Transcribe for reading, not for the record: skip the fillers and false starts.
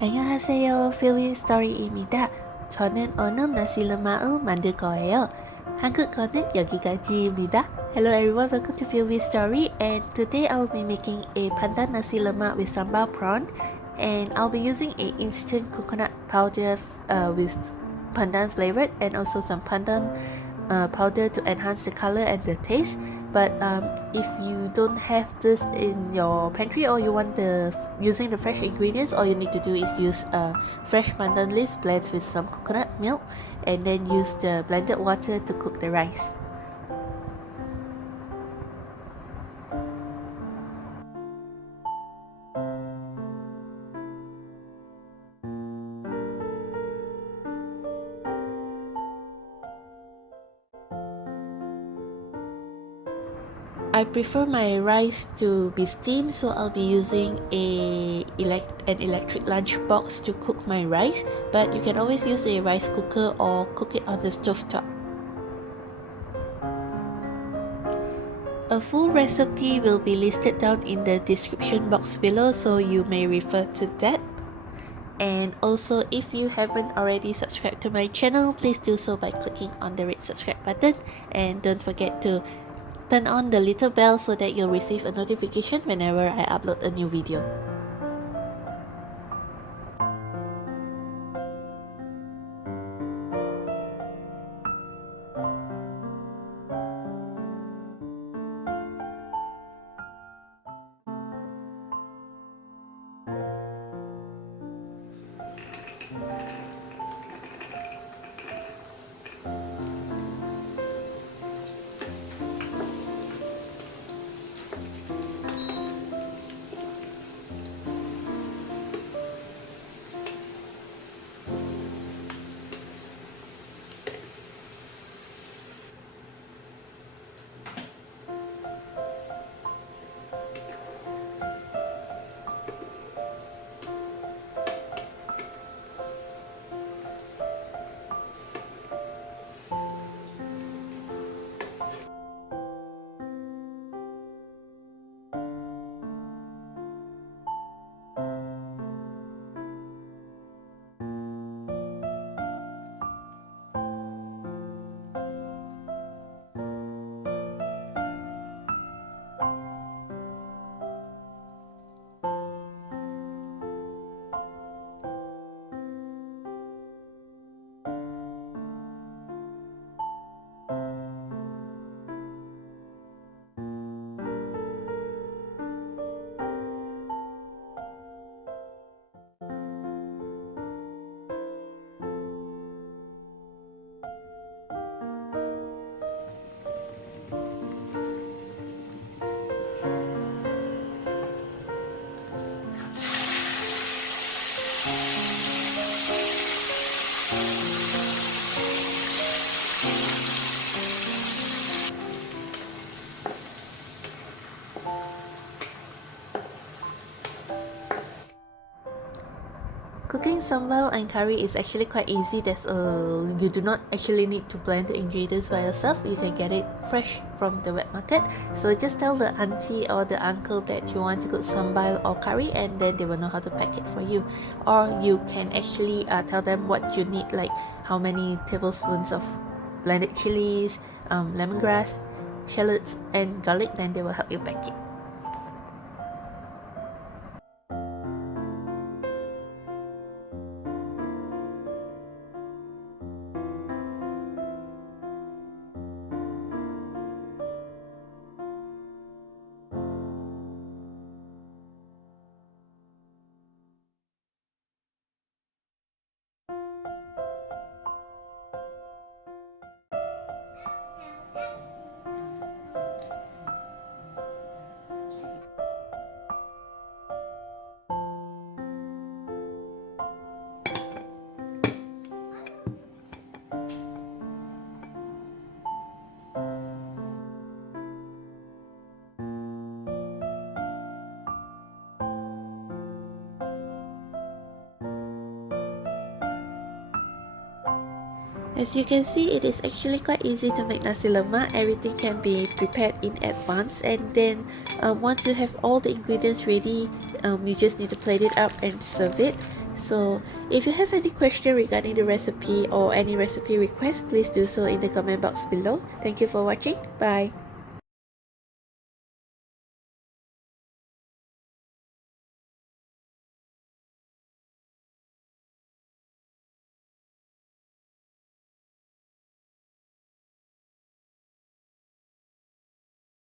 안녕하세요. 필리 스토리입니다. 저는 오늘 나시 레막을 만들 거예요. 한국어는 여기까지입니다. Hello everyone, welcome to Philly's Story, and today I'll be making a pandan nasi lemak with sambal prawn, and I'll be using a instant coconut powder with pandan flavored, and also some pandan powder to enhance the color and the taste. But if you don't have this in your pantry, or you want using the fresh ingredients, all you need to do is use fresh pandan leaves blend with some coconut milk, and then use the blended water to cook the rice. I prefer my rice to be steamed, so I'll be using an electric lunch box to cook my rice, but you can always use a rice cooker or cook it on the stove top. A full recipe will be listed down in the description box below, so you may refer to that. And also, if you haven't already subscribed to my channel, please do so by clicking on the red subscribe button, and don't forget to turn on the little bell so that you'll receive a notification whenever I upload a new video. Cooking sambal and curry is actually quite easy. You do not actually need to blend the ingredients by yourself. You can get it fresh from the wet market. So just tell the auntie or the uncle that you want to cook sambal or curry, and then they will know how to pack it for you. Or you can actually tell them what you need, like how many tablespoons of blended chilies, lemongrass, shallots, and garlic. Then they will help you pack it. As you can see, it is actually quite easy to make nasi lemak. Everything can be prepared in advance, and then once you have all the ingredients ready, you just need to plate it up and serve it. So if you have any question regarding the recipe or any recipe request, please do so in the comment box below. Thank you for watching. Bye.